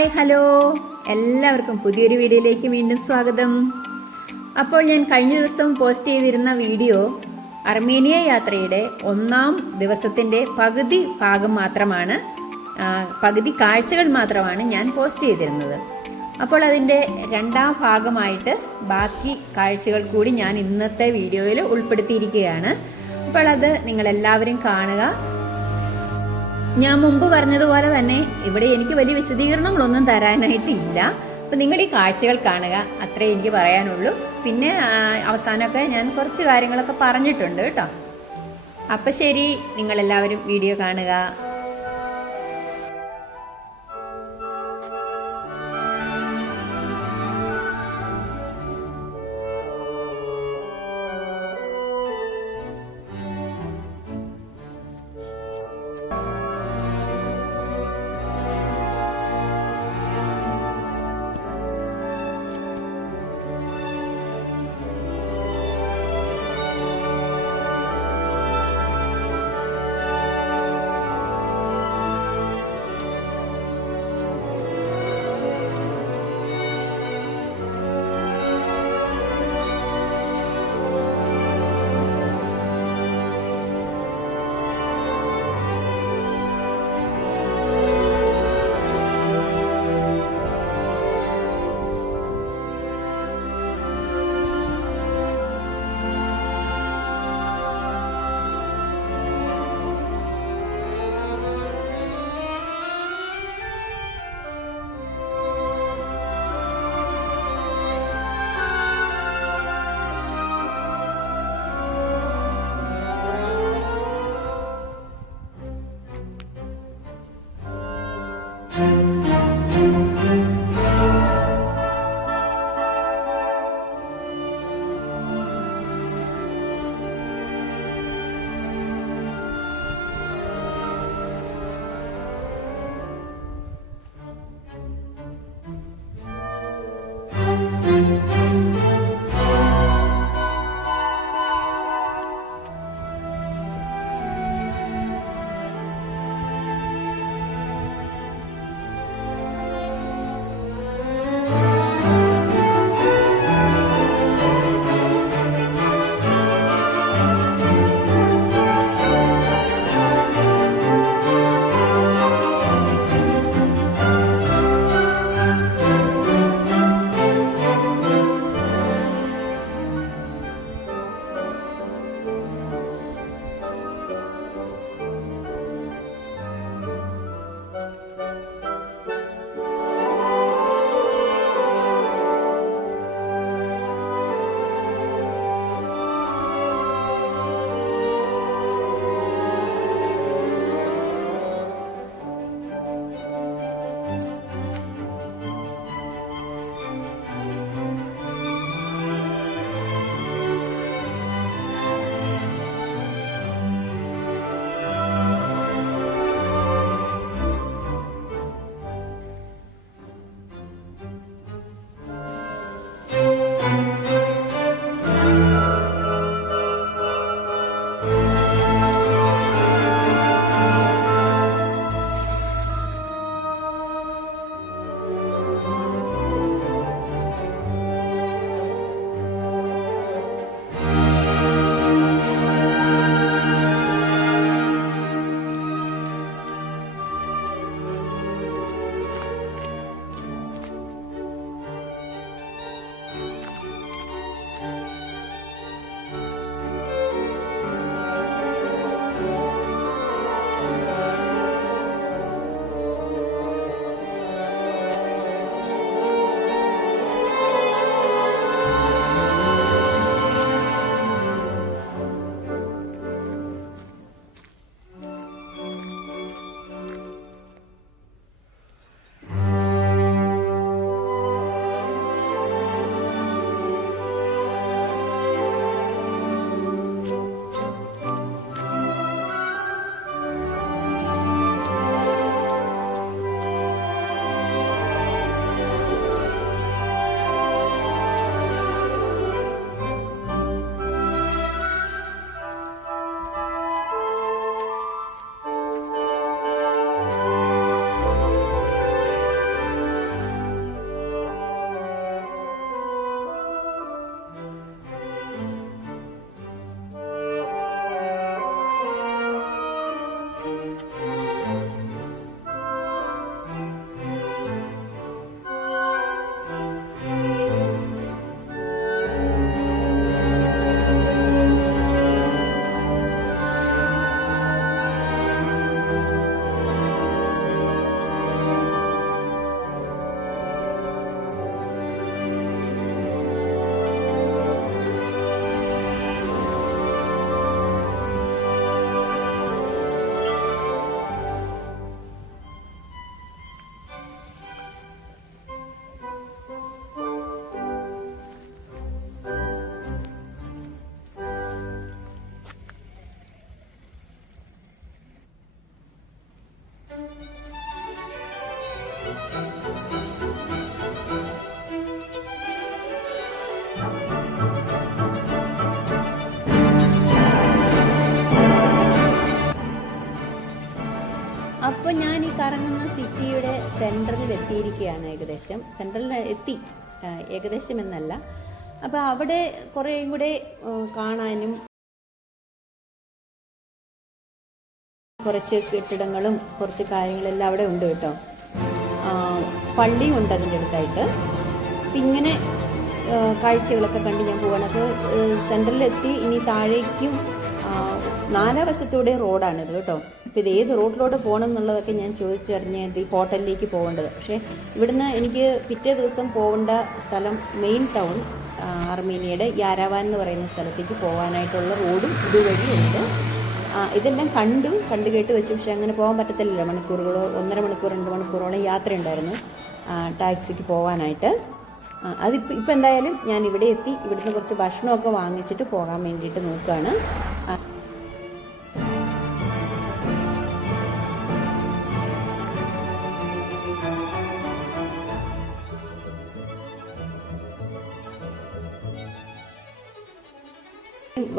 Hi hello എല്ലാവർക്കും പുതിയൊരു വീഡിയോയിലേക്ക് വീണ്ടും സ്വാഗതം. അപ്പോൾ ഞാൻ കഴിഞ്ഞ ദിവസം പോസ്റ്റ് ചെയ്തിരുന്ന വീഡിയോ അർമേനിയ യാത്രയുടെ 1-ാം ദിവസത്തിൻ്റെ പകുതി ഭാഗം മാത്രമാണ്, പകുതി കാഴ്ചകൾ മാത്രമാണ് ഞാൻ പോസ്റ്റ് ചെയ്തിരുന്നത്. അപ്പോൾ അതിൻ്റെ 2-ാം ഭാഗമായിട്ട് ബാക്കി കാഴ്ചകൾ കൂടി ഞാൻ ഇന്നത്തെ വീഡിയോയിൽ ഉൾപ്പെടുത്തിയിരിക്കുകയാണ്. അപ്പോൾ അത് നിങ്ങളെല്ലാവരും കാണുക. ഞാൻ മുമ്പ് പറഞ്ഞതുപോലെ തന്നെ ഇവിടെ എനിക്ക് വലിയ വിശദീകരണങ്ങളൊന്നും തരാനായിട്ടില്ല. അപ്പം നിങ്ങൾ ഈ കാഴ്ചകൾ കാണുക, അത്രേ എനിക്ക് പറയാനുള്ളൂ. പിന്നെ അവസാനമൊക്കെ ഞാൻ കുറച്ച് കാര്യങ്ങളൊക്കെ പറഞ്ഞിട്ടുണ്ട് കേട്ടോ. അപ്പം ശരി, നിങ്ങളെല്ലാവരും വീഡിയോ കാണുക. അപ്പോൾ ഞാൻ ഈ കറങ്ങുന്ന സിറ്റിയുടെ സെൻട്രലിൽ എത്തിയിരിക്കുകയാണ്. സെൻട്രലിൽ എത്തി, ഏകദേശം എന്നല്ല. അപ്പോൾ അവിടെ കുറേയും കൂടെ കാണാനും കുറച്ച് കെട്ടിടങ്ങളും കുറച്ച് കാര്യങ്ങളെല്ലാം അവിടെ ഉണ്ട് കേട്ടോ. പള്ളിയും ഉണ്ട് അതിൻ്റെ അടുത്തായിട്ട്. അപ്പം ഇങ്ങനെ കാഴ്ചകളൊക്കെ കണ്ട് ഞാൻ പോവാണ്. അപ്പോൾ സെൻട്രലിലെത്തി. ഇനി താഴേക്കും 4 വശത്തൂടെ റോഡാണിത് കേട്ടോ. അപ്പോൾ ഇത് ഏത് റോഡിലൂടെ പോകണം എന്നുള്ളതൊക്കെ ഞാൻ ചോദിച്ചറിഞ്ഞ് ഈ ഹോട്ടലിലേക്ക് പോകേണ്ടത്. പക്ഷേ ഇവിടുന്ന് എനിക്ക് പിറ്റേ ദിവസം പോകേണ്ട സ്ഥലം മെയിൻ ടൗൺ അർമേനിയയുടെ യാരാവാൻ എന്ന് പറയുന്ന സ്ഥലത്തേക്ക് പോകാനായിട്ടുള്ള റോഡും ഇതുവഴിയുണ്ട്. ഇതെല്ലാം കണ്ടു കേട്ട് വെച്ചു. പക്ഷെ അങ്ങനെ പോകാൻ പറ്റത്തില്ലല്ലോ. മണിക്കൂറുകളോ 1.5 മണിക്കൂർ 2 മണിക്കൂറോളം യാത്രയുണ്ടായിരുന്നു ടാക്സിക്ക് പോകാനായിട്ട്. ഇപ്പം എന്തായാലും ഞാൻ ഇവിടെ എത്തി. ഇവിടുന്ന് കുറച്ച് ഭക്ഷണമൊക്കെ വാങ്ങിച്ചിട്ട് പോകാൻ വേണ്ടിയിട്ട് നോക്കുകയാണ്.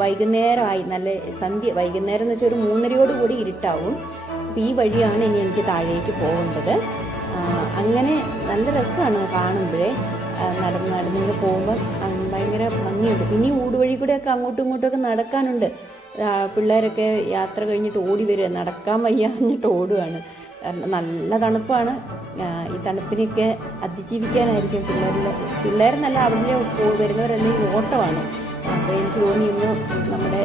വൈകുന്നേരമായി, നല്ല വൈകുന്നേരം എന്ന് വെച്ചാൽ ഒരു 3:30 കൂടി ഇരുട്ടാവും. അപ്പം ഈ വഴിയാണ് ഇനി എനിക്ക് താഴേക്ക് പോകേണ്ടത്. അങ്ങനെ നല്ല രസമാണ് കാണുമ്പോഴേ. നടന്നിങ്ങനെ പോകുമ്പോൾ ഭയങ്കര ഭംഗിയുണ്ട്. പിന്നെ ഈ ഊടുവഴി കൂടെയൊക്കെ അങ്ങോട്ടും ഇങ്ങോട്ടുമൊക്കെ നടക്കാനുണ്ട്. പിള്ളേരൊക്കെ യാത്ര കഴിഞ്ഞിട്ട് ഓടി വരിക, നടക്കാൻ വയ്യാഞ്ഞിട്ട് ഓടുകയാണ്. നല്ല തണുപ്പാണ്. ഈ തണുപ്പിനെയൊക്കെ അതിജീവിക്കാനായിരിക്കും പിള്ളേരെന്നല്ല, അവിടെ വരുന്നവരെല്ലാം ഈ ഓട്ടമാണ്. അപ്പോൾ എനിക്ക് തോന്നി ഇന്ന് നമ്മുടെ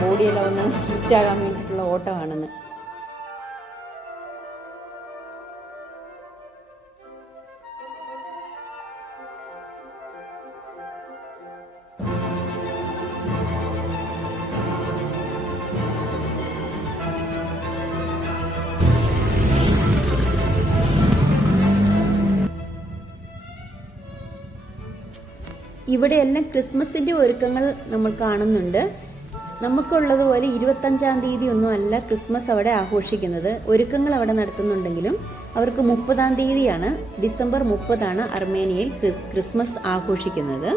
ബോഡിയെല്ലാം ഒന്ന് ഹീറ്റാകാൻ വേണ്ടിയിട്ടുള്ള ഓട്ടമാണെന്ന്. ഇവിടെയെല്ലാം ക്രിസ്മസിന്റെ ഒരുക്കങ്ങൾ നമ്മൾ കാണുന്നുണ്ട്. നമുക്കുള്ളതുപോലെ 25-ാം തീയതി ഒന്നും അല്ല ക്രിസ്മസ് അവിടെ ആഘോഷിക്കുന്നത്. ഒരുക്കങ്ങൾ അവിടെ നടത്തുന്നുണ്ടെങ്കിലും അവർക്ക് 30-ാം തീയതിയാണ്, ഡിസംബർ 30 അർമേനിയയിൽ ക്രിസ്മസ് ആഘോഷിക്കുന്നത്.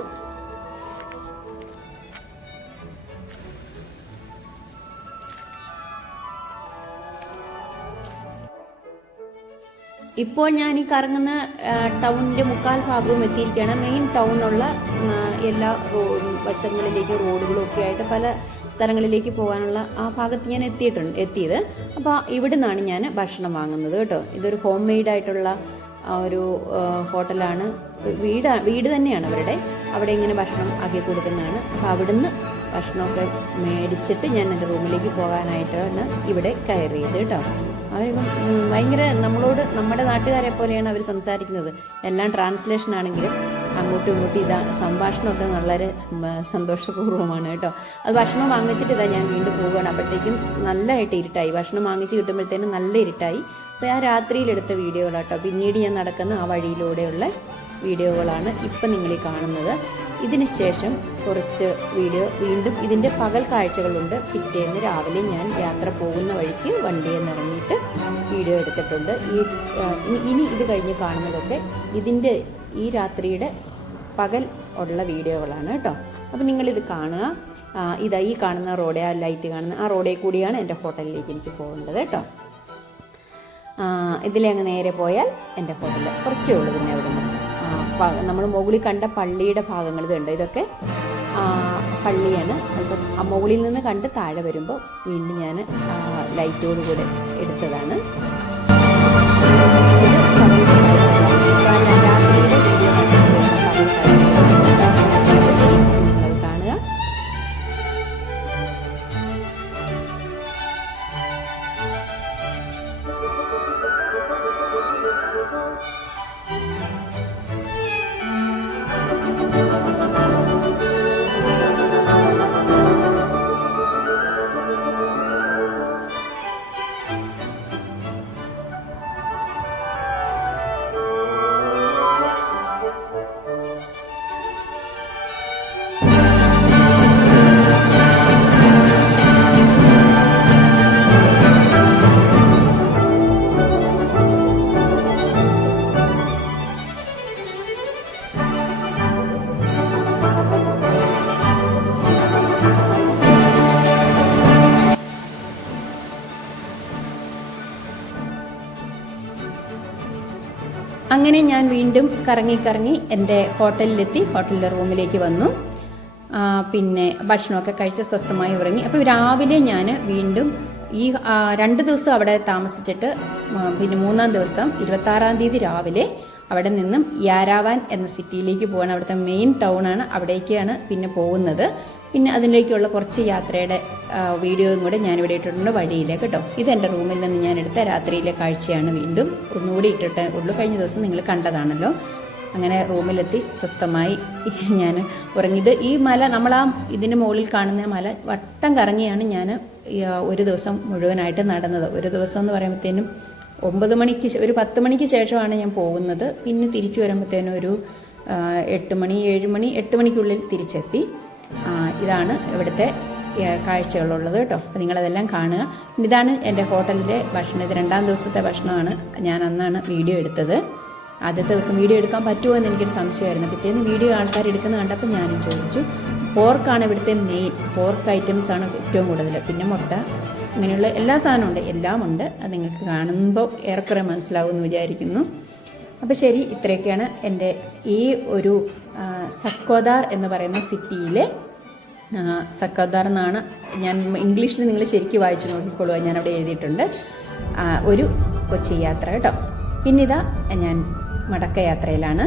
ഇപ്പോൾ ഞാൻ ഈ കറങ്ങുന്ന ടൗണിന്റെ 1/4 ഭാഗവും എത്തിയിരിക്കുകയാണ്. മെയിൻ ടൗണിലുള്ള എല്ലാ വശങ്ങളിലേക്ക് റോഡുകളും ഒക്കെ ആയിട്ട് പല സ്ഥലങ്ങളിലേക്ക് പോകാനുള്ള ആ ഭാഗത്ത് ഞാൻ എത്തിയത്. അപ്പോൾ ഇവിടെ നിന്നാണ് ഞാൻ ഭക്ഷണം വാങ്ങുന്നത് കേട്ടോ. ഇതൊരു ഹോം മെയ്ഡ് ആയിട്ടുള്ള ഒരു ഹോട്ടലാണ്. വീട് തന്നെയാണ് അവരുടെ. അവിടെ ഇങ്ങനെ ഭക്ഷണം ആക്കി കൊടുക്കുന്നതാണ്. അപ്പോൾ അവിടുന്ന് ഭക്ഷണമൊക്കെ മേടിച്ചിട്ട് ഞാൻ എൻ്റെ റൂമിലേക്ക് പോകാനായിട്ടാണ് ഇവിടെ കയറിയത് കേട്ടോ. അവർ ഭയങ്കര നമ്മുടെ നാട്ടുകാരെ പോലെയാണ് അവർ സംസാരിക്കുന്നത്. എല്ലാം ട്രാൻസ്ലേഷൻ ആണെങ്കിലും അങ്ങോട്ടും ഇങ്ങോട്ടും സംഭാഷണമൊക്കെ വളരെ സന്തോഷപൂർവ്വമാണ് കേട്ടോ. അത് ഭക്ഷണം വാങ്ങിച്ചിട്ട് ഞാൻ വീണ്ടും പോവുകയാണ്. അപ്പോഴത്തേക്കും നല്ലതായിട്ട് ഇരുട്ടായി. ഭക്ഷണം വാങ്ങിച്ച് കിട്ടുമ്പോഴത്തേനും നല്ല ഇരുട്ടായി. അപ്പോൾ ആ രാത്രിയിലെടുത്ത വീഡിയോകളാട്ടോ. പിന്നീട് ഞാൻ നടക്കുന്ന ആ വഴിയിലൂടെയുള്ള വീഡിയോകളാണ് ഇപ്പം നിങ്ങൾ ഈ കാണുന്നത്. ഇതിന് ശേഷം കുറച്ച് വീഡിയോ വീണ്ടും ഇതിൻ്റെ പകൽ കാഴ്ചകളുണ്ട്. പിറ്റേന്ന് രാവിലെ ഞാൻ യാത്ര പോകുന്ന വഴിക്ക് വണ്ടിയിൽ നിന്ന് ഇറങ്ങിയിട്ട് വീഡിയോ എടുത്തിട്ടുണ്ട്. ഇനി ഇത് കഴിഞ്ഞ് കാണുന്നതൊക്കെ ഇതിൻ്റെ ഈ രാത്രിയുടെ പകൽ ഉള്ള വീഡിയോകളാണ് കേട്ടോ. അപ്പോൾ നിങ്ങളിത് കാണുക. ഈ കാണുന്ന റോഡേ, ആ ലൈറ്റ് കാണുന്ന ആ റോഡേ കൂടിയാണ് എൻ്റെ ഹോട്ടലിലേക്ക് എനിക്ക് പോകേണ്ടത് കേട്ടോ. ഇതിലെ അങ്ങ് നേരെ പോയാൽ എൻ്റെ ഹോട്ടൽ കുറച്ചേ ഉള്ളൂ. പിന്നെ അവിടെ നിന്ന് നമ്മൾ മുകളിൽ കണ്ട പള്ളിയുടെ ഭാഗങ്ങൾ ഇതുണ്ട്. ഇതൊക്കെ പള്ളിയാണ്. അപ്പം ആ മുകളിൽ നിന്ന് കണ്ട് താഴെ വരുമ്പോൾ വീണ്ടും ഞാൻ ലൈറ്റോട് കൂടെ എടുത്തതാണ്. ശരി, നിങ്ങൾ കാണുക. അങ്ങനെ ഞാൻ വീണ്ടും കറങ്ങി എൻ്റെ ഹോട്ടലിലെത്തി. ഹോട്ടലിലെ റൂമിലേക്ക് വന്നു. പിന്നെ ഭക്ഷണമൊക്കെ കഴിച്ച് സ്വസ്ഥമായി ഉറങ്ങി. അപ്പോൾ രാവിലെ ഞാൻ വീണ്ടും ഈ 2 ദിവസം അവിടെ താമസിച്ചിട്ട് പിന്നെ 3-ാം ദിവസം 26-ാം തീയതി രാവിലെ അവിടെ നിന്നും യാരാവാൻ എന്ന സിറ്റിയിലേക്ക് പോകാൻ, അവിടുത്തെ മെയിൻ ടൗണാണ്, അവിടേക്കാണ് പിന്നെ പോകുന്നത്. പിന്നെ അതിലേക്കുള്ള കുറച്ച് യാത്രയുടെ വീഡിയോയും കൂടെ ഞാനിവിടെ ഇട്ടിട്ടുണ്ട് വഴിയിലെ കേട്ടോ. ഇതെൻ്റെ റൂമിൽ നിന്ന് ഞാൻ എടുത്ത രാത്രിയിലെ കാഴ്ചയാണ്. വീണ്ടും ഒന്നുകൂടി ഇട്ടിട്ടേ ഉള്ളൂ. കഴിഞ്ഞ ദിവസം നിങ്ങൾ കണ്ടതാണല്ലോ. അങ്ങനെ റൂമിലെത്തി സ്വസ്ഥമായി ഞാൻ ഉറങ്ങിയത്. ഈ മല ഇതിന് മുകളിൽ കാണുന്ന മല വട്ടം കറങ്ങിയാണ് ഞാൻ ഒരു ദിവസം മുഴുവനായിട്ട് നടന്നത്. ഒരു ദിവസം എന്ന് പറയുമ്പോഴത്തേനും 9 മണിക്ക് ഒരു 10 മണിക്ക് ശേഷമാണ് ഞാൻ പോകുന്നത്. പിന്നെ തിരിച്ചു വരുമ്പോഴത്തേനും ഒരു 8 മണി 7 മണി 8 മണിക്കുള്ളിൽ തിരിച്ചെത്തി. ഇതാണ് ഇവിടുത്തെ കാഴ്ചകളുള്ളത് കേട്ടോ. അപ്പോൾ നിങ്ങളതെല്ലാം കാണുക. ഇതാണ് എൻ്റെ ഹോട്ടലിലെ ഭക്ഷണം. ഇത് 2-ാം ദിവസത്തെ ഭക്ഷണമാണ്. ഞാൻ അന്നാണ് വീഡിയോ എടുത്തത്. ആദ്യത്തെ ദിവസം വീഡിയോ എടുക്കാൻ പറ്റുമോ എന്ന് എനിക്കൊരു സംശയമായിരുന്നു. പിറ്റേന്ന് വീഡിയോ ആൾക്കാർ എടുക്കുന്നത് കണ്ടപ്പോൾ ഞാനും ചോദിച്ചു. പോർക്കാണ് ഇവിടുത്തെ മെയിൻ. പോർക്ക് ഐറ്റംസാണ് ഏറ്റവും കൂടുതൽ. പിന്നെ മുട്ട, ഇങ്ങനെയുള്ള എല്ലാ സാധനവും ഉണ്ട്, എല്ലാം ഉണ്ട്. അത് നിങ്ങൾക്ക് കാണുമ്പോൾ ഏറെക്കുറെ മനസ്സിലാവുമെന്ന് വിചാരിക്കുന്നു. അപ്പോൾ ശരി, ഇത്രയൊക്കെയാണ് എൻ്റെ ഈ ഒരു സക്കോദാർ എന്ന് പറയുന്ന സിറ്റിയിലെ, സക്കോദാർ എന്നാണ് ഞാൻ ഇംഗ്ലീഷിൽ നിങ്ങൾ ശരിക്കും വായിച്ച് നോക്കിക്കൊള്ളുക, ഞാൻ അവിടെ എഴുതിയിട്ടുണ്ട്, ഒരു കൊച്ചി യാത്ര കേട്ടോ. പിന്നെ ഇതാ ഞാൻ മടക്കയാത്രയിലാണ്.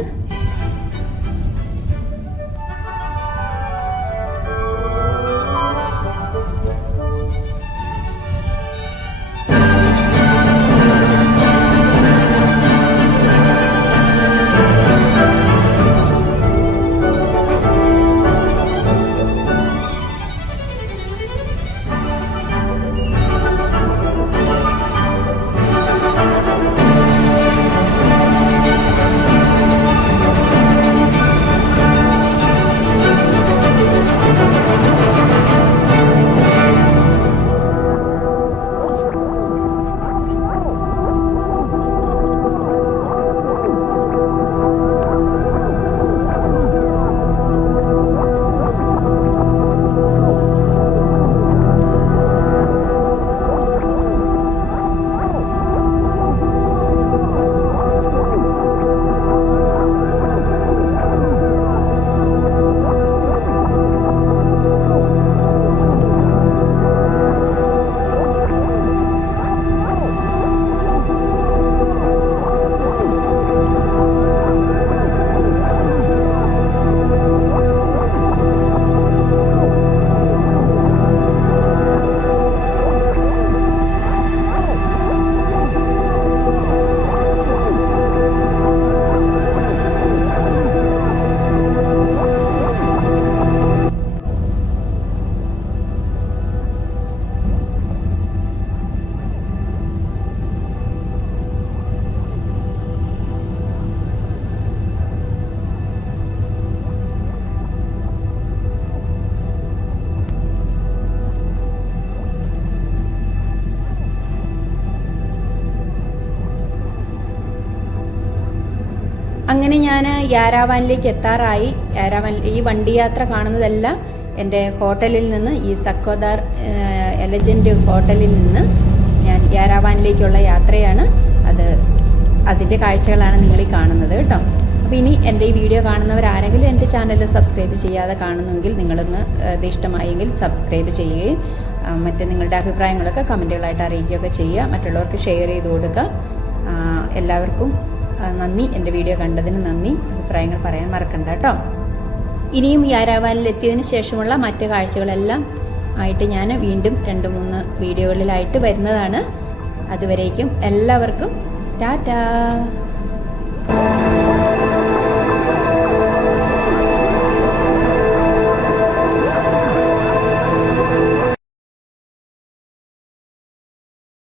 അങ്ങനെ ഞാൻ യാരാവാനിലേക്ക് എത്താറായി. ഈ വണ്ടി യാത്ര കാണുന്നതെല്ലാം എൻ്റെ ഹോട്ടലിൽ നിന്ന്, ഈ സക്കോദാർ എലജൻറ്റ് ഹോട്ടലിൽ നിന്ന് ഞാൻ യാരാവാനിലേക്കുള്ള യാത്രയാണ്. അതിൻ്റെ കാഴ്ചകളാണ് നിങ്ങൾ ഈ കാണുന്നത് കേട്ടോ. അപ്പോൾ ഇനി എൻ്റെ ഈ വീഡിയോ കാണുന്നവരാരെങ്കിലും എൻ്റെ ചാനൽ സബ്സ്ക്രൈബ് ചെയ്യാതെ കാണുന്നെങ്കിൽ നിങ്ങളൊന്ന് ഇത് ഇഷ്ടമായെങ്കിൽ സബ്സ്ക്രൈബ് ചെയ്യുകയും മറ്റ് നിങ്ങളുടെ അഭിപ്രായങ്ങളൊക്കെ കമൻറ്റുകളായിട്ട് അറിയിക്കുകയൊക്കെ ചെയ്യുക. മറ്റുള്ളവർക്ക് ഷെയർ ചെയ്ത് കൊടുക്കുക. എല്ലാവർക്കും നന്ദി. എൻ്റെ വീഡിയോ കണ്ടതിന് നന്ദി. അഭിപ്രായങ്ങൾ പറയാൻ മറക്കണ്ട കേട്ടോ. ഇനിയും യാരാവാനിൽ എത്തിയതിന് ശേഷമുള്ള മറ്റ് കാഴ്ചകളെല്ലാം ആയിട്ട് ഞാൻ വീണ്ടും 2-3 വീഡിയോകളിലായിട്ട് വരുന്നതാണ്. അതുവരേക്കും എല്ലാവർക്കും ടാറ്റാ.